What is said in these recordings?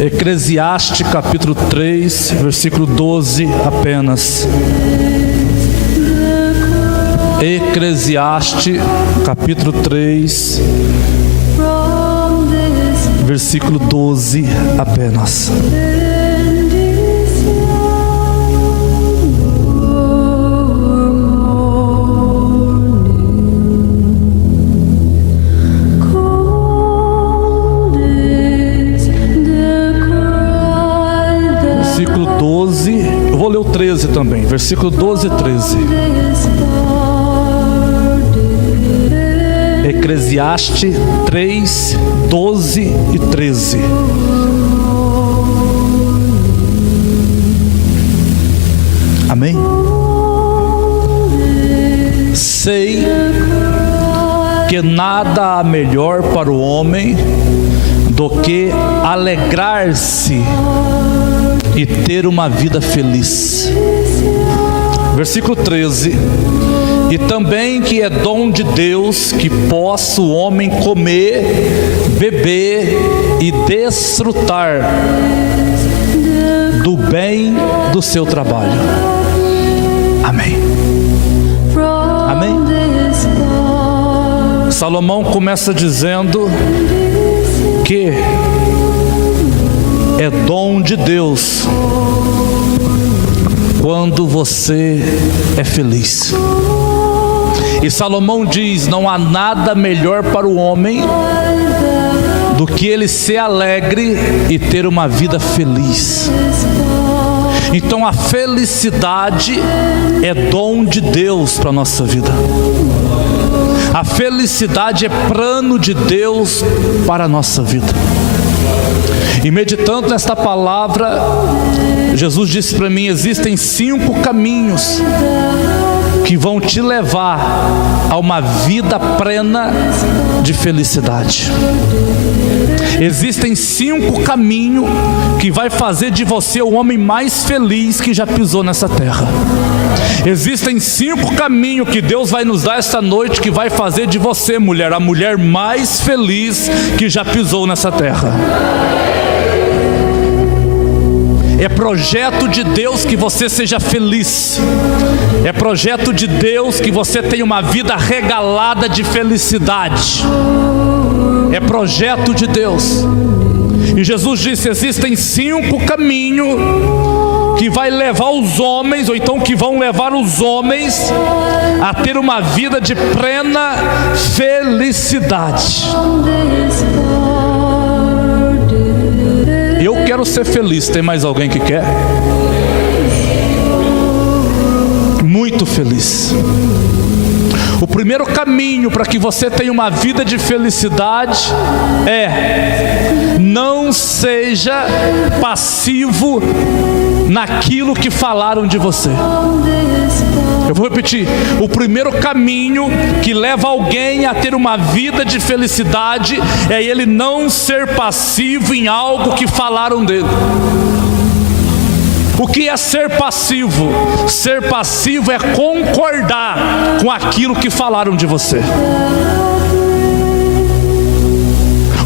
Eclesiastes capítulo 3, versículo 12 apenas. Eclesiastes capítulo 3, versículo 12 apenas. Versículo 12, eu vou ler o 13 também, versículo 12 e 13. Eclesiastes 3, 12 e 13. Amém? Sei que nada há melhor para o homem do que alegrar-se e ter uma vida feliz. Versículo 13. E também que é dom de Deus que possa o homem comer, beber e desfrutar do bem do seu trabalho. Amém. Amém. Salomão começa dizendo que é dom de Deus quando você é feliz. E Salomão diz: não há nada melhor para o homem do que ele ser alegre e ter uma vida feliz. Então a felicidade é dom de Deus para a nossa vida. A felicidade é plano de Deus para a nossa vida. E meditando nesta palavra, Jesus disse para mim: existem 5 caminhos que vão te levar a uma vida plena de felicidade. Existem 5 caminhos que vai fazer de você o homem mais feliz que já pisou nessa terra. Existem 5 caminhos que Deus vai nos dar esta noite que vai fazer de você, mulher, a mulher mais feliz que já pisou nessa terra. É projeto de Deus que você seja feliz. É projeto de Deus que você tenha uma vida regalada de felicidade. É projeto de Deus. E Jesus disse: existem 5 caminhos que vai levar os homens, ou então que vão levar os homens a ter uma vida de plena felicidade. Eu quero ser feliz. Tem mais alguém que quer? Muito feliz. O primeiro caminho para que você tenha uma vida de felicidade é: não seja passivo naquilo que falaram de você. Eu vou repetir: o primeiro caminho que leva alguém a ter uma vida de felicidade é ele não ser passivo em algo que falaram dele. O que é ser passivo? Ser passivo é concordar com aquilo que falaram de você.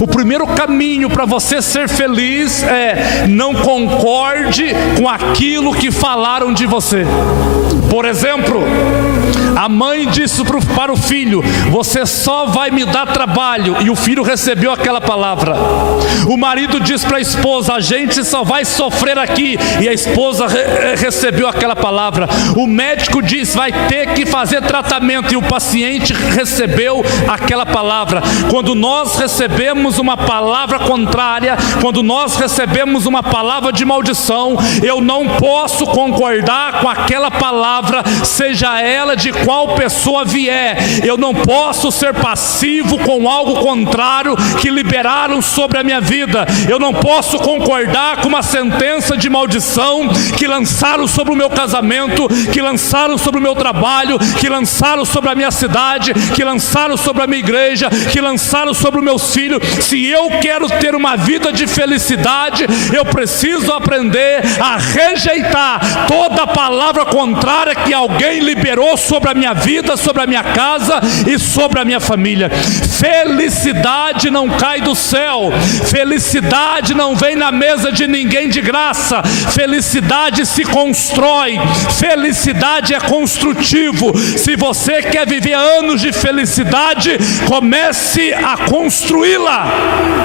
O primeiro caminho para você ser feliz é: não concorde com aquilo que falaram de você. Por exemplo, a mãe disse para o filho: você só vai me dar trabalho, e o filho recebeu aquela palavra. O marido disse para a esposa: a gente só vai sofrer aqui, e a esposa recebeu aquela palavra. O médico disse: vai ter que fazer tratamento, e o paciente recebeu aquela palavra. Quando nós recebemos uma palavra contrária, quando nós recebemos uma palavra de maldição, eu não posso concordar com aquela palavra, seja ela de qual pessoa vier. Eu não posso ser passivo com algo contrário que liberaram sobre a minha vida. Eu não posso concordar com uma sentença de maldição que lançaram sobre o meu casamento, que lançaram sobre o meu trabalho, que lançaram sobre a minha cidade, que lançaram sobre a minha igreja, que lançaram sobre os meus filhos. Se eu quero ter uma vida de felicidade, eu preciso aprender a rejeitar toda palavra contrária que alguém liberou sobre a minha minha vida, sobre a minha casa e sobre a minha família. Felicidade não cai do céu, felicidade não vem na mesa de ninguém de graça, felicidade se constrói, felicidade é construtivo. Se você quer viver anos de felicidade, comece a construí-la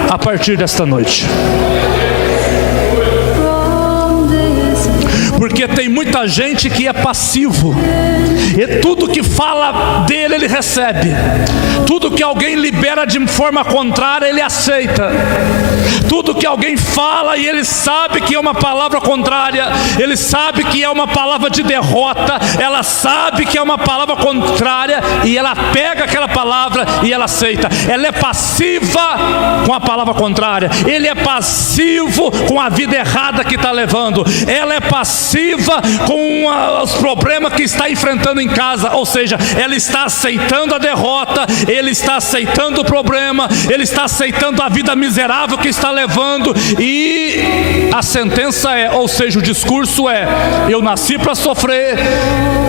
a partir desta noite. Porque tem muita gente que é passivo, e tudo que fala dele ele recebe, tudo que alguém libera de forma contrária ele aceita, tudo que alguém fala e ele sabe que é uma palavra contrária, ele sabe que é uma palavra de derrota, ela sabe que é uma palavra contrária e ela pega aquela palavra e ela aceita. Ela é passiva com a palavra contrária, ele é passivo com a vida errada que está levando, ela é passiva com os problemas que está enfrentando em casa, ou seja, ela está aceitando a derrota, ele está aceitando o problema, ele está aceitando a vida miserável que está levando, e a sentença é, ou seja, o discurso é: eu nasci para sofrer,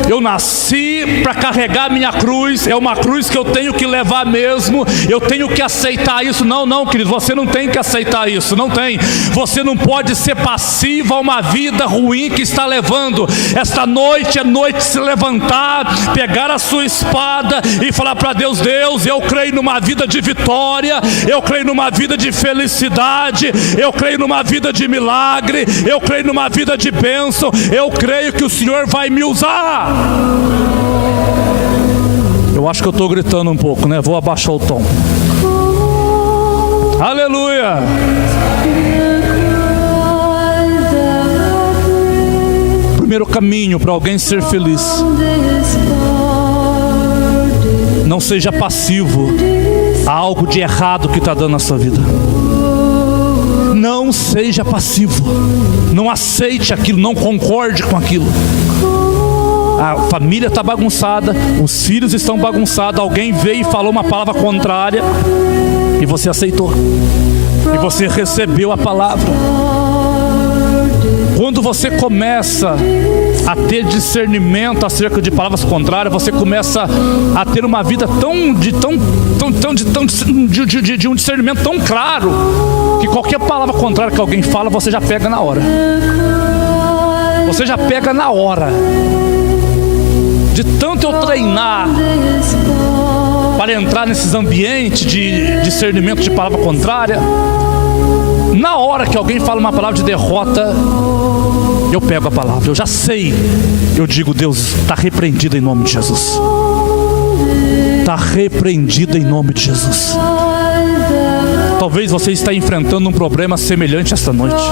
eu nasci para carregar a minha cruz, é uma cruz que eu tenho que levar mesmo, eu tenho que aceitar isso. Não, querido, você não tem que aceitar isso, não tem. Você não pode ser passivo a uma vida ruim que está levando. Esta noite é noite de se levantar, pegar a sua espada e falar para Deus: Deus, eu creio numa vida de vitória, eu creio numa vida de felicidade, eu creio numa vida de milagre, eu creio numa vida de bênção, eu creio que o Senhor vai me usar. Eu acho que eu estou gritando um pouco, né? Vou abaixar o tom. Aleluia! Primeiro caminho para alguém ser feliz: não seja passivo a algo de errado que está dando na sua vida. Não seja passivo, não aceite aquilo, não concorde com aquilo. A família está bagunçada, os filhos estão bagunçados, alguém veio e falou uma palavra contrária e você aceitou, e você recebeu a palavra. Quando você começa a ter discernimento acerca de palavras contrárias, você começa a ter uma vida de um discernimento tão claro, que qualquer palavra contrária que alguém fala, você já pega na hora. Você já pega na hora. De tanto eu treinar para entrar nesses ambientes de discernimento de palavra contrária, na hora que alguém fala uma palavra de derrota, eu pego a palavra, eu já sei. Eu digo: Deus, está repreendido em nome de Jesus. Está repreendido em nome de Jesus. Talvez você está enfrentando um problema semelhante esta noite,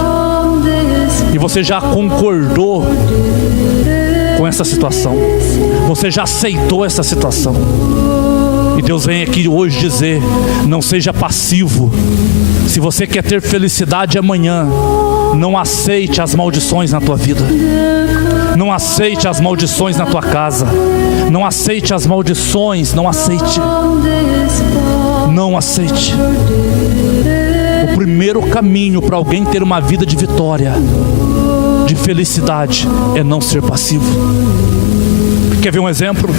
e você já concordou com essa situação, você já aceitou essa situação, e Deus vem aqui hoje dizer: não seja passivo. Se você quer ter felicidade amanhã, não aceite as maldições na tua vida, não aceite as maldições na tua casa, não aceite as maldições, não aceite, não aceite. O primeiro caminho para alguém ter uma vida de vitória, de felicidade, é não ser passivo. Quer ver um exemplo?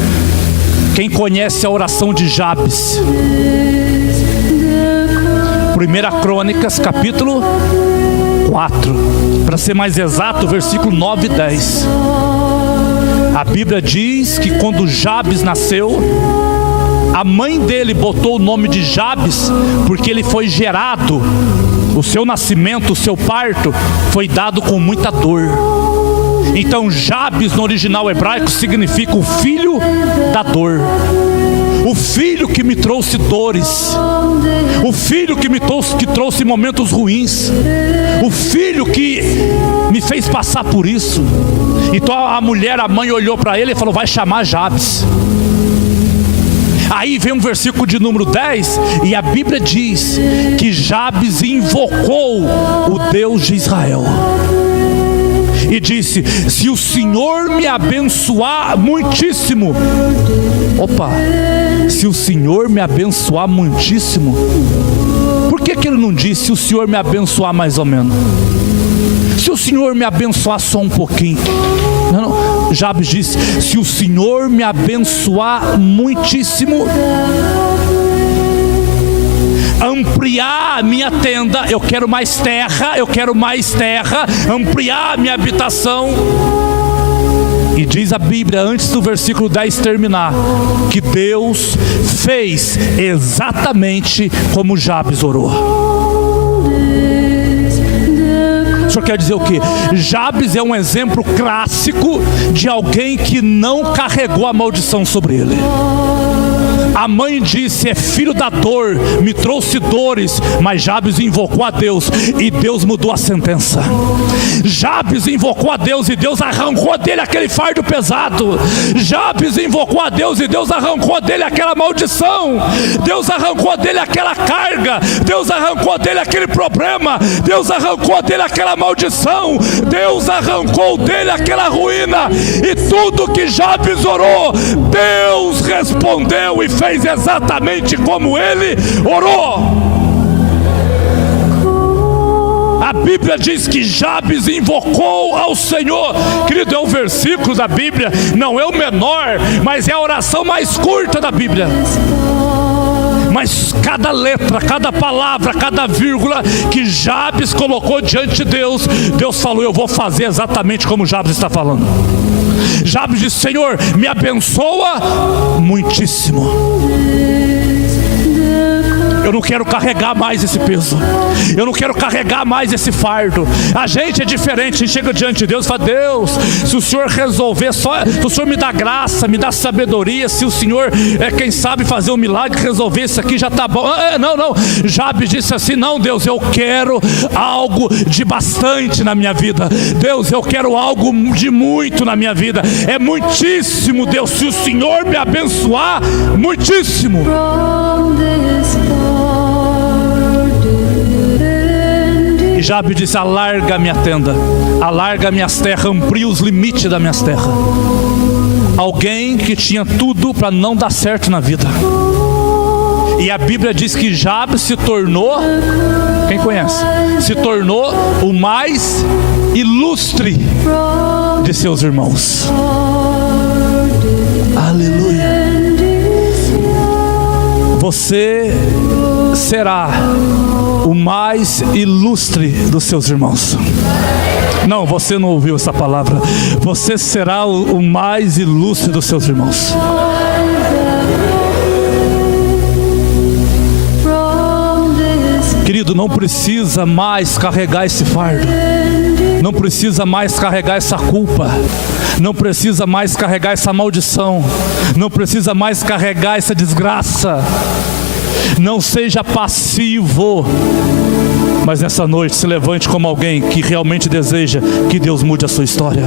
Quem conhece a oração de Jabes? 1 Crônicas, capítulo 4, para ser mais exato, versículo 9 e 10. A Bíblia diz que quando Jabes nasceu, a mãe dele botou o nome de Jabes porque ele foi gerado, o seu nascimento, o seu parto foi dado com muita dor. Então Jabes no original hebraico significa o filho da dor, o filho que me trouxe dores, o filho que trouxe momentos ruins, o filho que me fez passar por isso. Então a mãe olhou para ele e falou: vai chamar Jabes. Aí vem um versículo de número 10, e a Bíblia diz que Jabes invocou o Deus de Israel e disse: se o Senhor me abençoar muitíssimo, se o Senhor me abençoar muitíssimo, por que ele não disse: se o Senhor me abençoar mais ou menos? Se o Senhor me abençoar só um pouquinho? Não. Jabes disse: se o Senhor me abençoar muitíssimo, ampliar a minha tenda, eu quero mais terra, ampliar a minha habitação. E diz a Bíblia, antes do versículo 10 terminar, que Deus fez exatamente como Jabes orou. O senhor quer dizer o quê? Jabes é um exemplo clássico de alguém que não carregou a maldição sobre ele. A mãe disse: é filho da dor, me trouxe dores. Mas Jabes invocou a Deus e Deus mudou a sentença. Jabes invocou a Deus e Deus arrancou dele aquele fardo pesado. Jabes invocou a Deus e Deus arrancou dele aquela maldição. Deus arrancou dele aquela carga. Deus arrancou dele aquele problema. Deus arrancou dele aquela maldição. Deus arrancou dele aquela ruína. E tudo que Jabes orou, Deus respondeu e fez exatamente como ele orou. A Bíblia diz que Jabes invocou ao Senhor. Querido, é um versículo da Bíblia, não é o menor, mas é a oração mais curta da Bíblia. Mas cada letra, cada palavra, cada vírgula que Jabes colocou diante de Deus, Deus falou: eu vou fazer exatamente como Jabes está falando. Jabes disse: Senhor, me abençoa muitíssimo. Eu não quero carregar mais esse peso. Eu não quero carregar mais esse fardo. A gente é diferente. A gente chega diante de Deus e fala: Deus, se o Senhor resolver, se o Senhor me dá graça, me dá sabedoria, se o Senhor quem sabe fazer um milagre, resolver isso aqui, já está bom. Não. Jabes disse assim: não, Deus, eu quero algo de bastante na minha vida. Deus, eu quero algo de muito na minha vida. É muitíssimo, Deus, se o Senhor me abençoar muitíssimo. E Jabes disse: alarga a minha tenda, alarga minhas terras, amplia os limites das minhas terras. Alguém que tinha tudo para não dar certo na vida. E a Bíblia diz que Jabes se tornou, quem conhece? Se tornou o mais ilustre de seus irmãos. Aleluia. Você será o mais ilustre dos seus irmãos. Não, você não ouviu essa palavra. Você será o mais ilustre dos seus irmãos. Querido, não precisa mais carregar esse fardo. Não precisa mais carregar essa culpa. Não precisa mais carregar essa maldição. Não precisa mais carregar essa desgraça. Não seja passivo, mas nessa noite se levante como alguém que realmente deseja que Deus mude a sua história.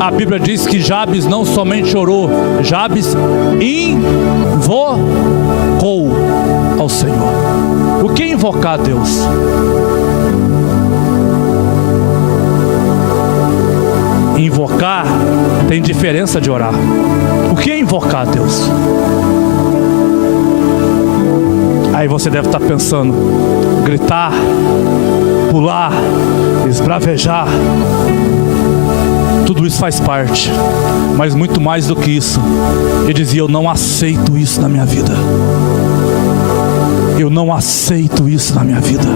A Bíblia diz que Jabes não somente orou, Jabes invocou ao Senhor. O que é invocar a Deus? Invocar tem diferença de orar. O que é invocar a Deus? Aí você deve estar pensando: gritar, pular, esbravejar. Tudo isso faz parte, mas muito mais do que isso. Ele dizia: eu não aceito isso na minha vida. Eu não aceito isso na minha vida.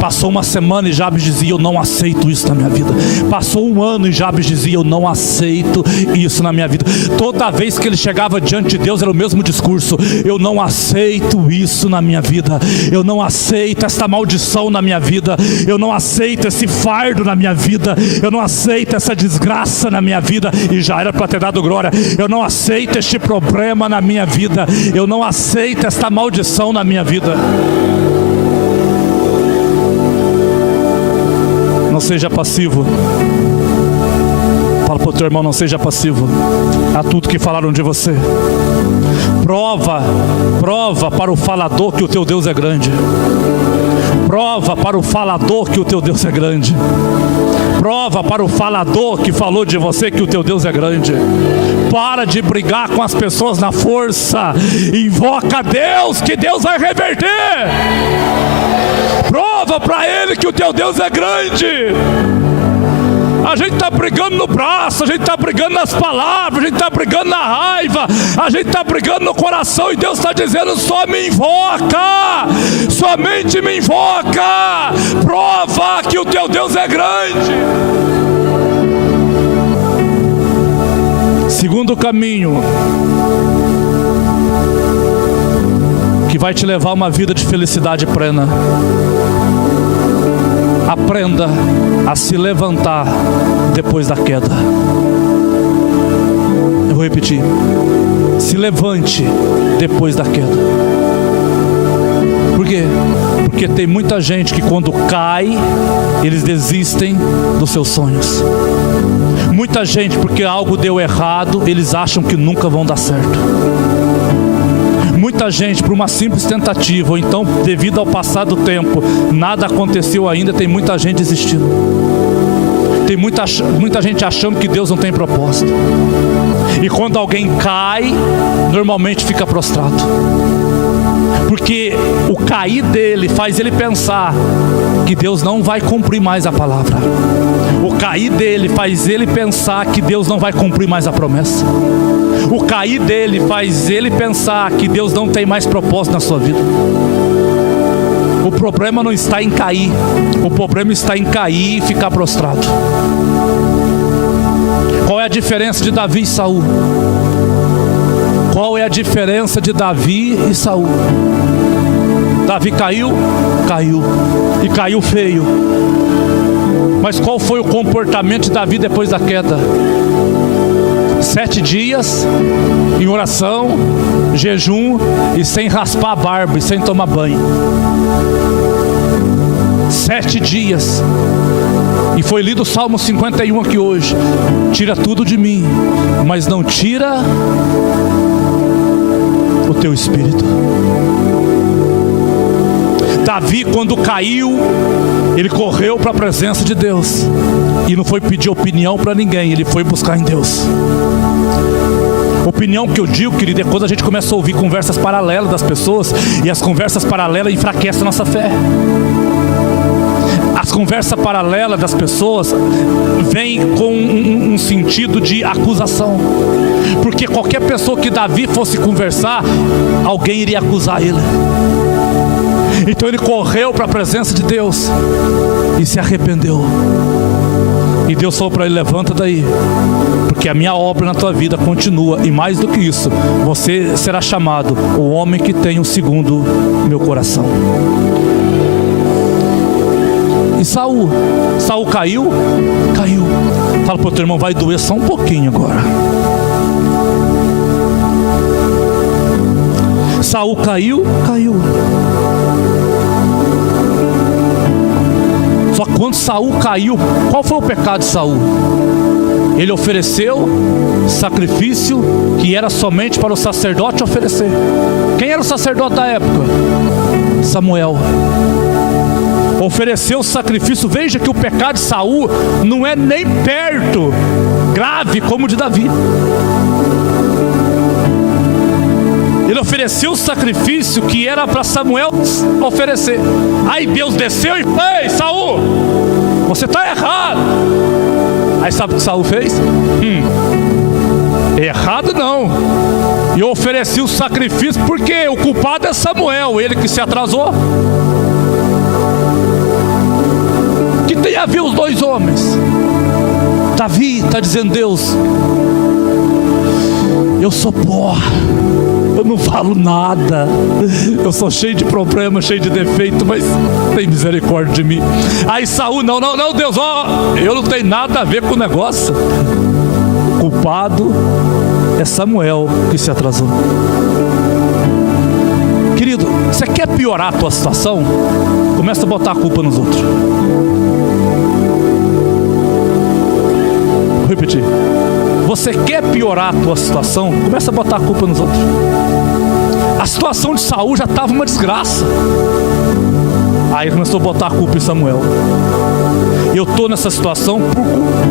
Passou uma semana e Jabes dizia: eu não aceito isso na minha vida. Passou um ano e Jabes dizia: eu não aceito isso na minha vida. Toda vez que ele chegava diante de Deus era o mesmo discurso: eu não aceito isso na minha vida. Eu não aceito esta maldição na minha vida. Eu não aceito esse fardo na minha vida. Eu não aceito essa desgraça na minha vida. E já era para ter dado glória. Eu não aceito este problema na minha vida. Eu não aceito esta maldição na minha vida. Não seja passivo. Fala para o teu irmão: não seja passivo a tudo que falaram de você. Prova para o falador que o teu Deus é grande. Prova para o falador que o teu Deus é grande. Prova para o falador que falou de você que o teu Deus é grande. Para de brigar com as pessoas na força. Invoca a Deus, que Deus vai reverter. Prova para ele que o teu Deus é grande. A gente está brigando no braço, a gente está brigando nas palavras, a gente está brigando na raiva, a gente está brigando no coração, e Deus está dizendo: só me invoca, somente me invoca, prova que o teu Deus é grande. Segundo caminho que vai te levar a uma vida de felicidade plena: aprenda a se levantar depois da queda. Eu vou repetir: se levante depois da queda. Por quê? Porque tem muita gente que quando cai, eles desistem dos seus sonhos. Muita gente, porque algo deu errado, eles acham que nunca vão dar certo. Muita gente, por uma simples tentativa, ou então devido ao passar do tempo, nada aconteceu ainda, tem muita gente desistindo. Tem muita gente achando que Deus não tem propósito. E quando alguém cai, normalmente fica prostrado. Porque o cair dele faz ele pensar que Deus não vai cumprir mais a palavra. O cair dele faz ele pensar que Deus não vai cumprir mais a promessa. O cair dele faz ele pensar que Deus não tem mais propósito na sua vida. O problema não está em cair, o problema está em cair e ficar prostrado. Qual é a diferença de Davi e Saul? Qual é a diferença de Davi e Saul? Davi caiu, e caiu feio. Mas qual foi o comportamento de Davi depois da queda? 7 dias em oração, jejum e sem raspar a barba e sem tomar banho. 7 dias. E foi lido o Salmo 51 aqui hoje: tira tudo de mim, mas não tira o teu espírito. Davi, quando caiu, ele correu para a presença de Deus e não foi pedir opinião para ninguém, ele foi buscar em Deus. Opinião que eu digo, querido, é quando a gente começa a ouvir conversas paralelas das pessoas, e as conversas paralelas enfraquecem a nossa fé. As conversas paralelas das pessoas vêm com um sentido de acusação, porque qualquer pessoa que Davi fosse conversar, alguém iria acusar ele. Então ele correu para a presença de Deus e se arrependeu. E Deus falou para ele: levanta daí, porque a minha obra na tua vida continua, e mais do que isso, você será chamado o homem que tem o segundo meu coração. E Saul caiu. Fala para o teu irmão: vai doer só um pouquinho agora. Saul caiu. Só que quando Saul caiu, qual foi o pecado de Saul? Ele ofereceu sacrifício que era somente para o sacerdote oferecer. Quem era o sacerdote da época? Samuel. Ofereceu o sacrifício. Veja que o pecado de Saul não é nem perto grave como o de Davi. Ele ofereceu o sacrifício que era para Samuel oferecer. Aí Deus desceu e: ei, Saul, você está errado. Aí sabe o que Saul fez? Errado não. Eu ofereci o sacrifício porque o culpado é Samuel, ele que se atrasou. O que tem a ver os dois homens? Davi está dizendo: Deus, eu sou pó, eu não falo nada, eu sou cheio de problemas, cheio de defeito, mas tem misericórdia de mim. Aí Saul: não, Deus, eu não tenho nada a ver com o negócio. O culpado é Samuel que se atrasou. Querido, você quer piorar a tua situação? Começa a botar a culpa nos outros. Vou repetir. Você quer piorar a tua situação? Começa a botar a culpa nos outros. A situação de Saul já estava uma desgraça. Aí começou a botar a culpa em Samuel. Eu estou nessa situação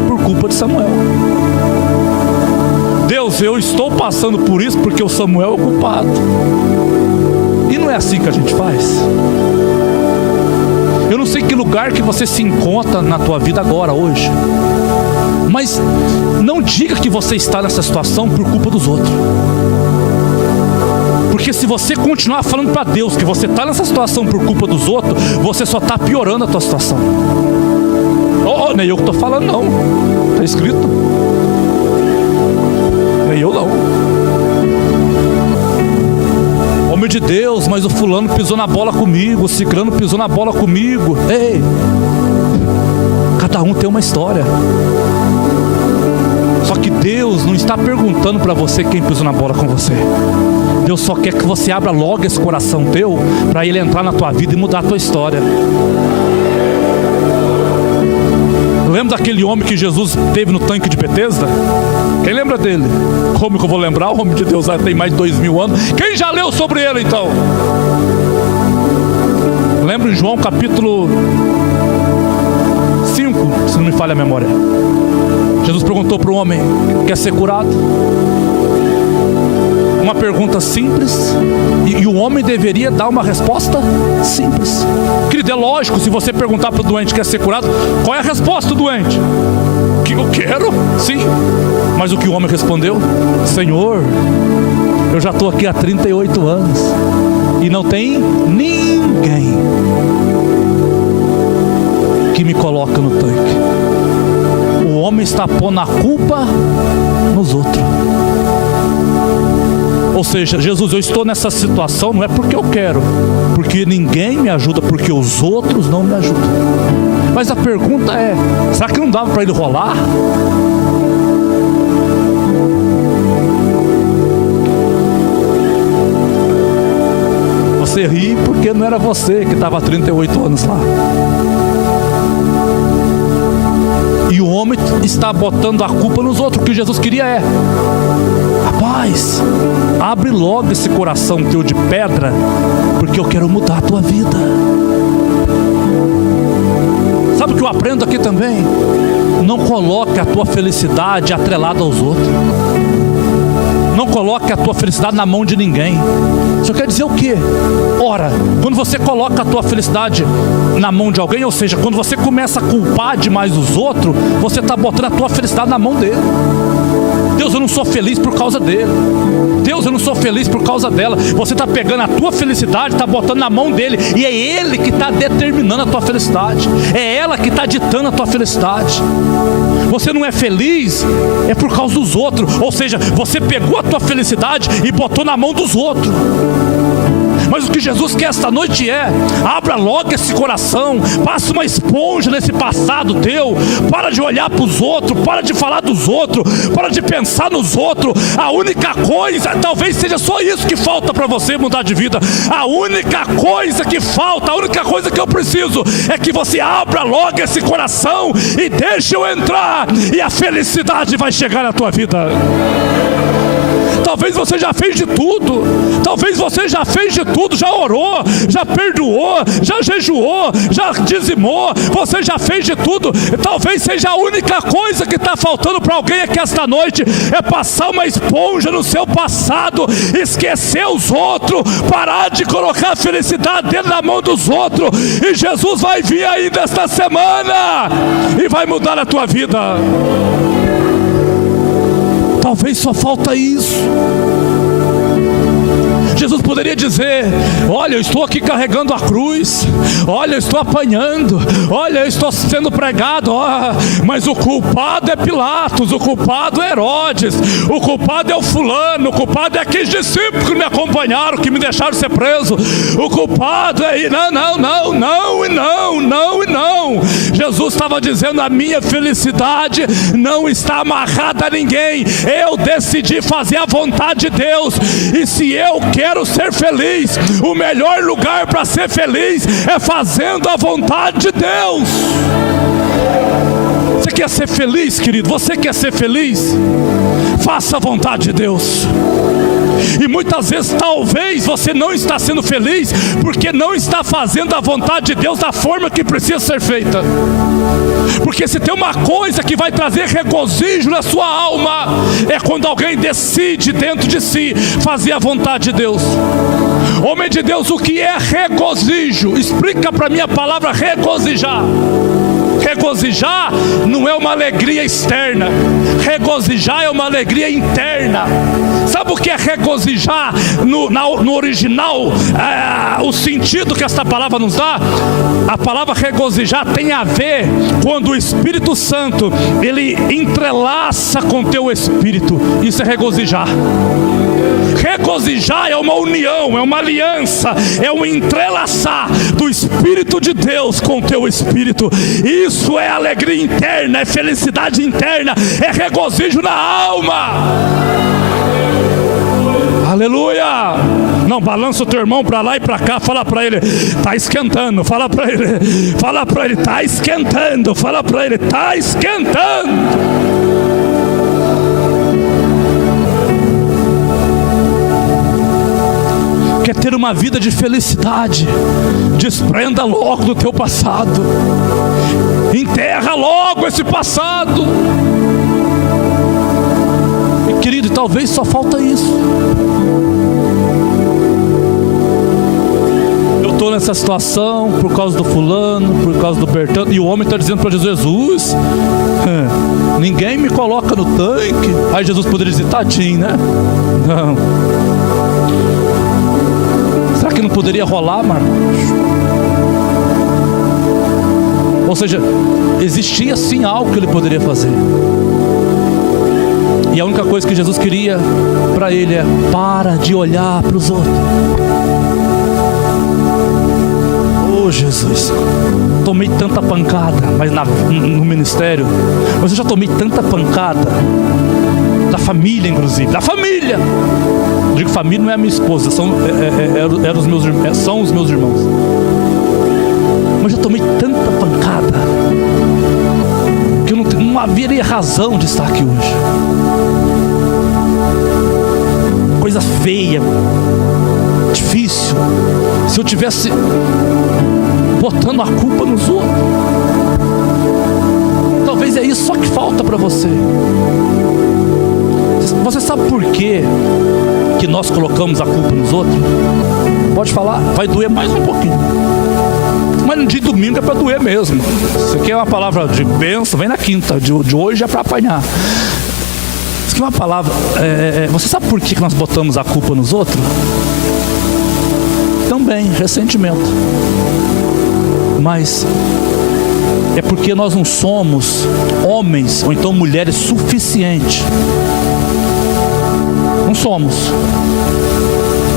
por culpa de Samuel. Deus, eu estou passando por isso porque o Samuel é o culpado. E não é assim que a gente faz. Eu não sei que lugar que você se encontra na tua vida agora, hoje. Mas não diga que você está nessa situação por culpa dos outros. Porque se você continuar falando para Deus que você está nessa situação por culpa dos outros, você só está piorando a tua situação. Nem eu que estou falando não. Está escrito. Nem eu não. Homem de Deus, mas o fulano pisou na bola comigo, o ciclano pisou na bola comigo. Ei, cada um tem uma história. Só que Deus não está perguntando para você quem pisou na bola com você. Deus só quer que você abra logo esse coração teu, para Ele entrar na tua vida e mudar a tua história. Lembra daquele homem que Jesus teve no tanque de Betesda? Quem lembra dele? Como que eu vou lembrar? O homem de Deus já tem mais de 2000 anos. Quem já leu sobre ele então? Lembra em João capítulo 5, se não me falha a memória. Jesus perguntou para o homem: quer ser curado? Uma pergunta simples, e o homem deveria dar uma resposta simples. Querido, é lógico, se você perguntar para o doente: quer ser curado? Qual é a resposta do doente? Que eu quero, sim. Mas o que o homem respondeu? Senhor, eu já estou aqui há 38 anos e não tem ninguém que me coloca no tanque. O homem está pondo a culpa nos outros. Ou seja, Jesus, eu estou nessa situação não é porque eu quero, porque ninguém me ajuda, porque os outros não me ajudam. Mas a pergunta é: será que não dava para ele rolar? Você ri porque não era você que estava há 38 anos lá. E o homem está botando a culpa nos outros. O que Jesus queria é: rapaz, abre logo esse coração teu de pedra, porque eu quero mudar a tua vida. Sabe o que eu aprendo aqui também? Não coloque a tua felicidade atrelada aos outros. Não coloque a tua felicidade na mão de ninguém. Isso quer dizer o quê? Ora, quando você coloca a tua felicidade na mão de alguém, ou seja, quando você começa a culpar demais os outros, você está botando a tua felicidade na mão dele. Deus, eu não sou feliz por causa dele. Deus, eu não sou feliz por causa dela. Você está pegando a tua felicidade, está botando na mão dele, e é ele que está determinando a tua felicidade. É ela que está ditando a tua felicidade. Você não é feliz, é por causa dos outros. Ou seja, você pegou a tua felicidade e botou na mão dos outros. Mas o que Jesus quer esta noite é: abra logo esse coração, passa uma esponja nesse passado teu, para de olhar para os outros, para de falar dos outros, para de pensar nos outros. A única coisa, talvez seja só isso que falta para você mudar de vida. A única coisa que falta, a única coisa que eu preciso é que você abra logo esse coração e deixe eu entrar, e a felicidade vai chegar na tua vida. Talvez você já fez de tudo, talvez você já fez de tudo, já orou, já perdoou, já jejuou, já dizimou, você já fez de tudo. Talvez seja a única coisa que está faltando para alguém aqui esta noite, é passar uma esponja no seu passado, esquecer os outros, parar de colocar a felicidade dentro da mão dos outros, e Jesus vai vir aí desta semana e vai mudar a tua vida. Talvez só falta isso. Jesus poderia dizer: olha, eu estou aqui carregando a cruz, olha, eu estou apanhando, olha, eu estou sendo pregado, mas o culpado é Pilatos, o culpado é Herodes, o culpado é o fulano, o culpado é aqueles discípulos que me acompanharam, que me deixaram ser preso, o culpado é... Não. Jesus estava dizendo: a minha felicidade não está amarrada a ninguém. Eu decidi fazer a vontade de Deus, e se eu quero ser feliz, o melhor lugar para ser feliz é fazendo a vontade de Deus. Você quer ser feliz, querido? Você quer ser feliz? Faça a vontade de Deus. E muitas vezes talvez você não está sendo feliz porque não está fazendo a vontade de Deus da forma que precisa ser feita. Porque se tem uma coisa que vai trazer regozijo na sua alma, é quando alguém decide dentro de si fazer a vontade de Deus. Homem de Deus, o que é regozijo? Explica para mim a palavra regozijar. Regozijar não é uma alegria externa, regozijar é uma alegria interna. Sabe o que é regozijar no original? O sentido que esta palavra nos dá, a palavra regozijar tem a ver quando o Espírito Santo ele entrelaça com teu espírito. Isso é regozijar. Regozijar é uma união, é uma aliança, é um entrelaçar do Espírito de Deus com o teu espírito. Isso é alegria interna, é felicidade interna, é regozijo na alma. Aleluia! Não, balança o teu irmão para lá e para cá, fala para ele, está esquentando, fala para ele, está esquentando, fala para ele, está esquentando. Quer ter uma vida de felicidade? Desprenda logo do teu passado, enterra logo esse passado. E querido, talvez só falta isso. Eu estou nessa situação por causa do fulano, por causa do Bertano, e o homem está dizendo para Jesus, ninguém me coloca no tanque. Aí Jesus poderia dizer, tadinho, né? Não. Será que não poderia rolar, Marcos? Ou seja, existia sim algo que ele poderia fazer. E a única coisa que Jesus queria para ele é: para de olhar para os outros. Oh Jesus, tomei tanta pancada, mas no ministério, mas eu já tomei tanta pancada da família, inclusive, da família. Digo família, não é a minha esposa, são os meus irmãos. Mas eu tomei tanta pancada que eu não haveria razão de estar aqui hoje. Coisa feia, difícil. Se eu tivesse botando a culpa nos outros. Talvez é isso só que falta para você. Você sabe por quê que nós colocamos a culpa nos outros? Pode falar, vai doer mais um pouquinho, mas no dia de domingo é para doer mesmo. Isso aqui é uma palavra de bênção, vem na quinta, de hoje é para apanhar. Isso aqui é uma palavra, você sabe por que nós botamos a culpa nos outros? Também, ressentimento. Mas é porque nós não somos homens ou então mulheres suficientes. Não somos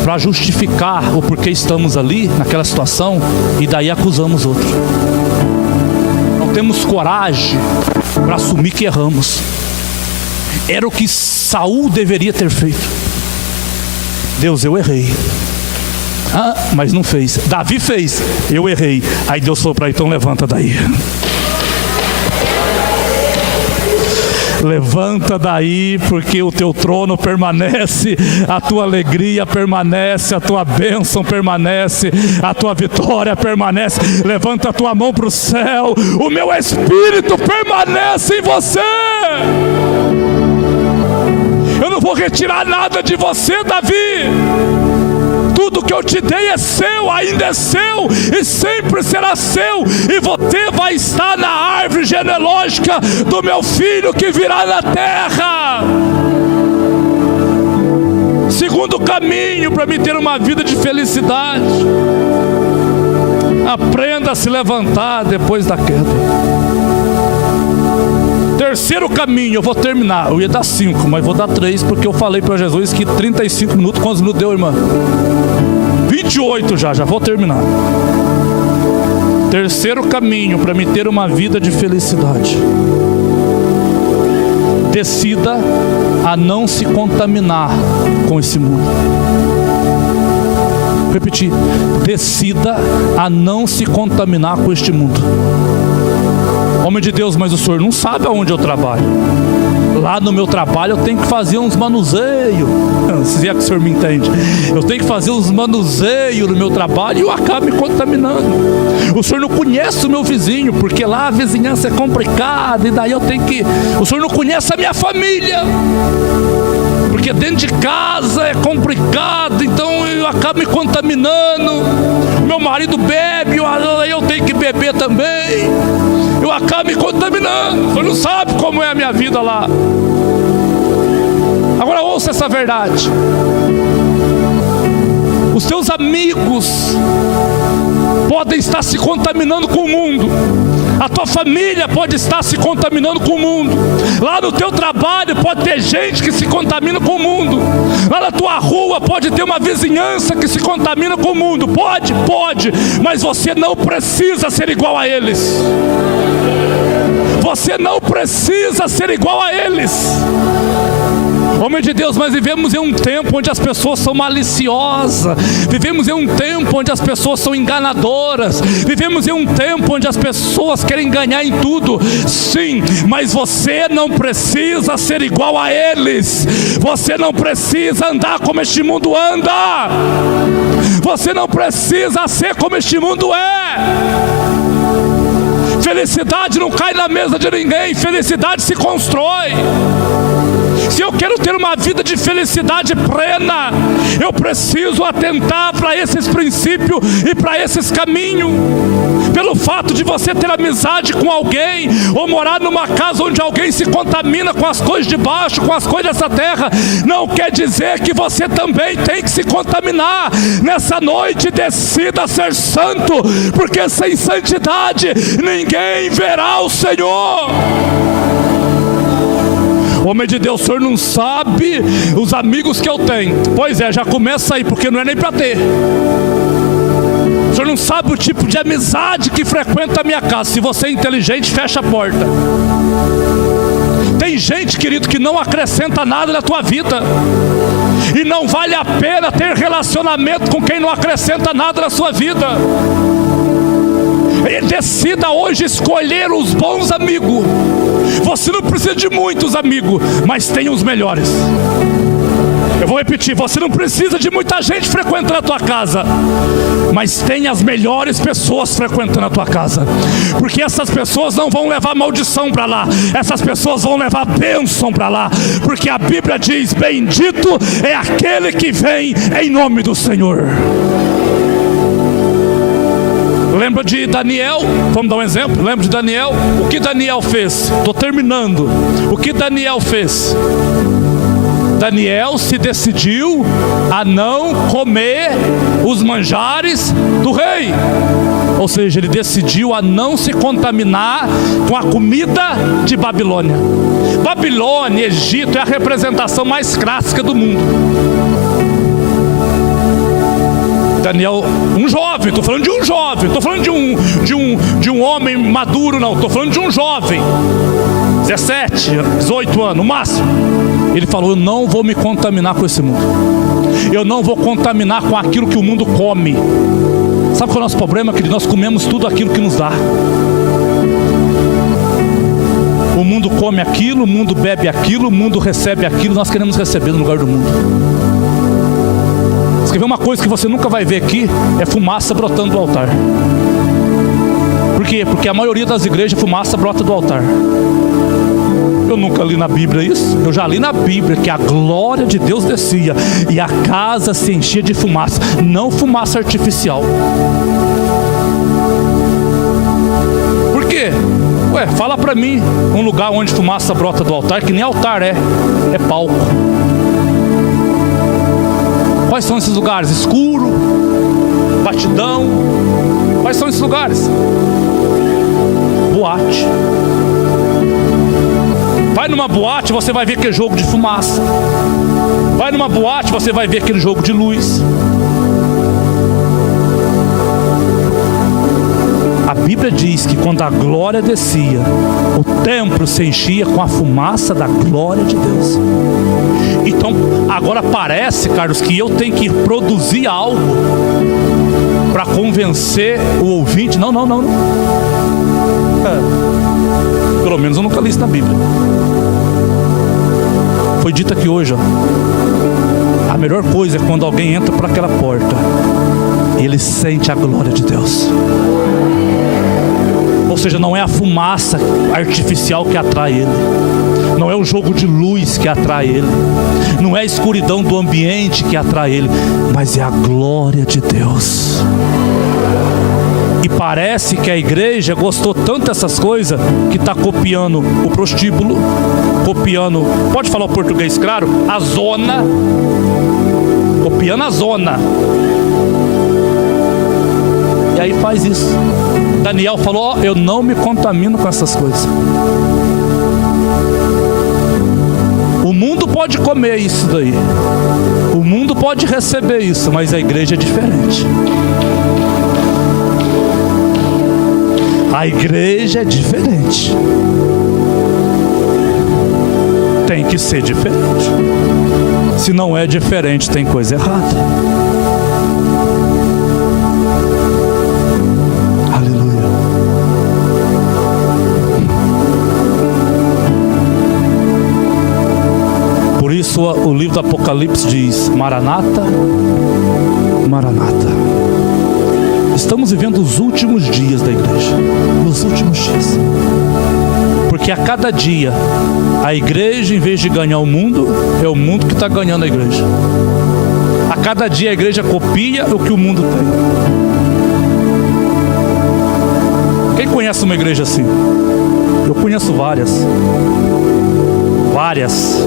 para justificar o porquê estamos ali naquela situação e daí acusamos outro. Não temos coragem para assumir que erramos. Era o que Saul deveria ter feito. Deus, eu errei. Mas não fez. Davi fez. Eu errei. Aí Deus falou para ele, então levanta daí. Levanta daí, porque o teu trono permanece, a tua alegria permanece, a tua bênção permanece, a tua vitória permanece. Levanta a tua mão para o céu, o meu espírito permanece em você. Eu não vou retirar nada de você, Davi. Tudo que eu te dei é seu, ainda é seu e sempre será seu. E você vai estar na árvore genealógica do meu filho que virá na terra. Segundo caminho para me ter uma vida de felicidade: aprenda a se levantar depois da queda. Terceiro caminho, eu vou terminar. Eu ia dar 5, mas vou dar 3, porque eu falei para Jesus que 35 minutos, quantos minutos deu, irmã? 28 já vou terminar. Terceiro caminho para me ter uma vida de felicidade: decida a não se contaminar com esse mundo. Repetir: decida a não se contaminar com este mundo. Homem de Deus, mas o senhor não sabe aonde eu trabalho. Lá no meu trabalho eu tenho que fazer uns manuseios. Se é que o senhor me entende. Eu tenho que fazer uns manuseios no meu trabalho e eu acabo me contaminando. O senhor não conhece o meu vizinho, porque lá a vizinhança é complicada, e daí eu tenho que... O senhor não conhece a minha família, porque dentro de casa é complicado, então eu acabo me contaminando. Meu marido bebe, aí eu tenho que beber também. eu acabo me contaminando. Você não sabe como é a minha vida lá. Agora ouça essa verdade. Os teus amigos podem estar se contaminando com o mundo. A tua família pode estar se contaminando com o mundo. Lá no teu trabalho pode ter gente que se contamina com o mundo. Lá na tua rua pode ter uma vizinhança que se contamina com o mundo. Pode, mas você não precisa ser igual a eles. Você não precisa ser igual a eles. Homem de Deus, mas vivemos em um tempo onde as pessoas são maliciosas. Vivemos em um tempo onde as pessoas são enganadoras. Vivemos em um tempo onde as pessoas querem ganhar em tudo. Sim, mas você não precisa ser igual a eles. Você não precisa andar como este mundo anda. Você não precisa ser como este mundo é. Felicidade não cai na mesa de ninguém. Felicidade se constrói. Se eu quero ter uma vida de felicidade plena, eu preciso atentar para esses princípios e para esses caminhos. Pelo fato de você ter amizade com alguém, ou morar numa casa onde alguém se contamina com as coisas de baixo, com as coisas dessa terra, não quer dizer que você também tem que se contaminar. Nessa noite decida ser santo, porque sem santidade ninguém verá o Senhor. Homem de Deus, o senhor não sabe os amigos que eu tenho. Pois é, já começa aí, porque não é nem para ter. O senhor não sabe o tipo de amizade que frequenta a minha casa. Se você é inteligente, fecha a porta. Tem gente, querido, que não acrescenta nada na tua vida. E não vale a pena ter relacionamento com quem não acrescenta nada na sua vida. E decida hoje escolher os bons amigos. Você não precisa de muitos amigos, mas tenha os melhores. Eu vou repetir, você não precisa de muita gente frequentando a tua casa, mas tenha as melhores pessoas frequentando a tua casa. Porque essas pessoas não vão levar maldição para lá. Essas pessoas vão levar bênção para lá. Porque a Bíblia diz, bendito é aquele que vem em nome do Senhor. Lembra de Daniel? Vamos dar um exemplo? Lembra de Daniel? O que Daniel fez? Estou terminando. O que Daniel fez? Daniel se decidiu a não comer os manjares do rei. Ou seja, ele decidiu a não se contaminar com a comida de Babilônia. Babilônia, Egito, é a representação mais clássica do mundo. Daniel, um jovem, estou falando de um jovem, estou falando de um homem maduro, não, estou falando de um jovem, 17, 18 anos, no máximo. Ele falou, eu não vou me contaminar com esse mundo, eu não vou contaminar com aquilo que o mundo come. Sabe qual é o nosso problema, querido? Nós comemos tudo aquilo que nos dá. O mundo come aquilo, o mundo bebe aquilo, o mundo recebe aquilo, nós queremos receber no lugar do mundo. Quer ver uma coisa que você nunca vai ver aqui? É fumaça brotando do altar. Por quê? Porque a maioria das igrejas, fumaça brota do altar. Eu nunca li na Bíblia isso. Eu já li na Bíblia que a glória de Deus descia e a casa se enchia de fumaça. Não fumaça artificial. Por quê? Ué, fala pra mim um lugar onde fumaça brota do altar, que nem altar é palco. Quais são esses lugares? Escuro, batidão. Quais são esses lugares? Boate. Vai numa boate, você vai ver aquele jogo de fumaça. Vai numa boate, você vai ver aquele jogo de luz. A Bíblia diz que quando a glória descia, o templo se enchia com a fumaça da glória de Deus. Então, agora parece, Carlos, que eu tenho que produzir algo para convencer o ouvinte. Não. Pelo menos eu nunca li isso na Bíblia. Foi dito aqui hoje, ó. A melhor coisa é quando alguém entra por aquela porta e ele sente a glória de Deus. Ou seja, não é a fumaça artificial que atrai ele, não é o jogo de luz que atrai ele, não é a escuridão do ambiente que atrai ele, mas é a glória de Deus. E parece que a igreja gostou tanto dessas coisas que está copiando o prostíbulo, copiando, pode falar o português claro, a zona, copiando a zona. E aí faz isso. Daniel falou, eu não me contamino com essas coisas. O mundo pode comer isso daí, o mundo pode receber isso, mas a igreja é diferente. A igreja é diferente. Tem que ser diferente. Se não é diferente, tem coisa errada. Aleluia. Por isso o livro do Apocalipse diz: Maranata, Maranata. Estamos vivendo os últimos dias da igreja. Os últimos dias. Porque a cada dia, a igreja, em vez de ganhar o mundo, é o mundo que está ganhando a igreja. A cada dia a igreja copia o que o mundo tem. Quem conhece uma igreja assim? Eu conheço várias. Várias.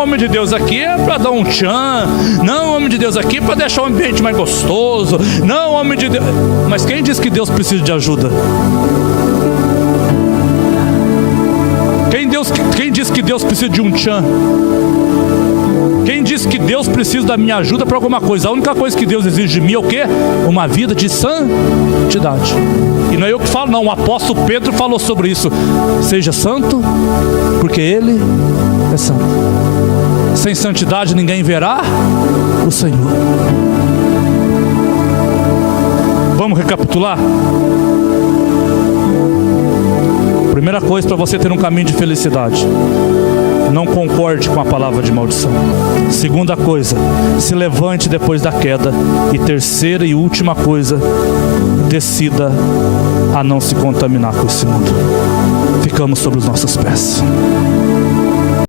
Homem de Deus aqui é para dar um tchan. Não, homem de Deus aqui é para deixar o ambiente mais gostoso. Não, homem de Deus. Mas quem diz que Deus precisa de ajuda? Quem diz que Deus precisa de um tchan? Quem diz que Deus precisa da minha ajuda para alguma coisa? A única coisa que Deus exige de mim é o quê? Uma vida de santidade. E não é eu que falo, não. O apóstolo Pedro falou sobre isso. Seja santo, porque Ele é santo. Sem santidade ninguém verá o Senhor. Vamos recapitular? Primeira coisa para você ter um caminho de felicidade: não concorde com a palavra de maldição. Segunda coisa, se levante depois da queda. E terceira e última coisa, decida a não se contaminar com esse mundo. Ficamos sobre os nossos pés.